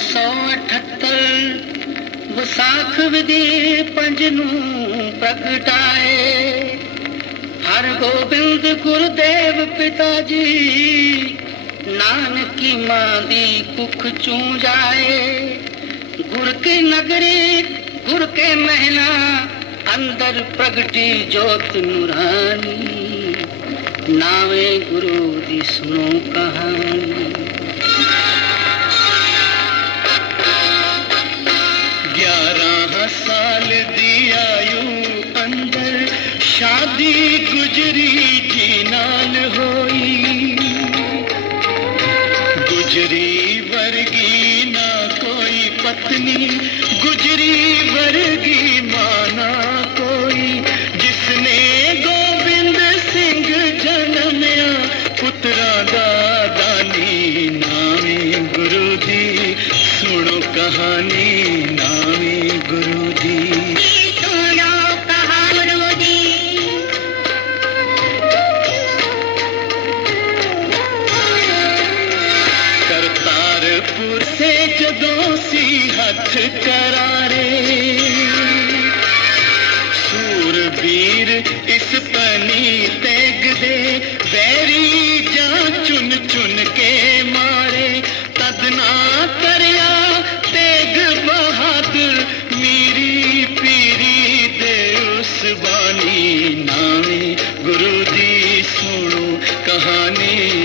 ਸੌ ਅਠੱਤਰ ਵਿਸਾਖ ਵਿਦੇ ਪੰਜ ਨੂੰ ਪ੍ਰਗਟਾਏ। ਹਰ ਗੋਬਿੰਦ ਗੁਰਦੇਵ ਪਿਤਾ ਜੀ, ਨਾਨਕੀ ਮਾਂ ਦੀ ਕੁੱਖ ਚੂੰ ਜਾਏ। ਗੁਰ ਕੇ ਨਗਰੀ, ਗੁਰ ਕੇ ਮਹਿਲਾ, ਅੰਦਰ ਪ੍ਰਗਟੀ ਜੋਤ ਨੂਰਾਨੀ। ਨਾਵੇ ਗੁਰੂ ਦੀ ਸੁਣੋ ਕਹਾਣੀ। ग्यारह साल दी आयु अंदर, शादी गुजरी जी नाल होई। गुजरी वर्गी ना कोई पत्नी, गुजरी वर्गी माना कोई। जिसने गोविंद सिंह जन्मया, पुत्रा दा दानी नावे गुरु दी। सुनो कहानी। ਕਰਤਾਰਪੁਰ ਸੇ ਜਦੋਂ ਸੀ ਹੱਥ ਕਰਾਰੇ ਸੂਰਬੀਰ ਇਸ ਪਨੀ ਤੈਗਦੇ ਵੈਰੀ ਜਾਂ ਚੁਨ ਚੁਨ ਕੇ ਮਾਰੇ ਤਦ ਨਾ ਕਰਿਆ ਤੇਗ ਬਹਾਦਰ ਮੀਰੀ ਪੀਰੀ ਦੇ ਉਸ ਬਾਣੀ ਨਾਵੇਂ ਗੁਰੂ ਦੀ ਸੁਣੋ ਕਹਾਣੀ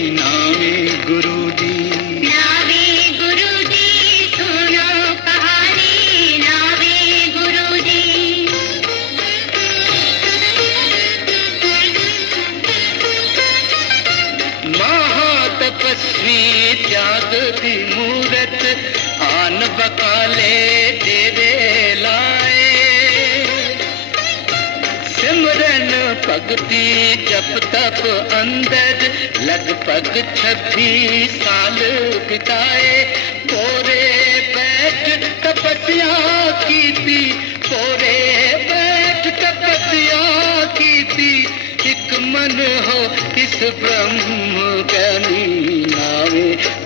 तपस्वी त्याग की मूरत, आन बकाले तेरे लाए। सिमरन भक्ति जप तप अंदर, लगभग छब्बीस साल बिताए। पोरे बैठ तपस्या की थी कोरे बैठ तपस्या की थी एक मन हो इस ब्रह्म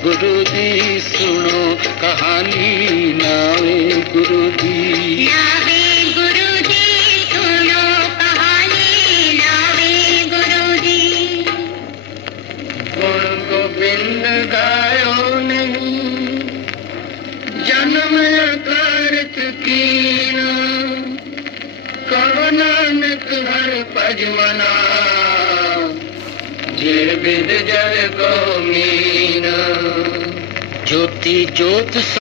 गुरु जी सुनो कहानी नावे गुरु जी नावे गुरु दी गुरु दी गुण गोविंद नहीं जन्म अकारत कीना। करो पजमना जे जल को मी ज्योति ज्योत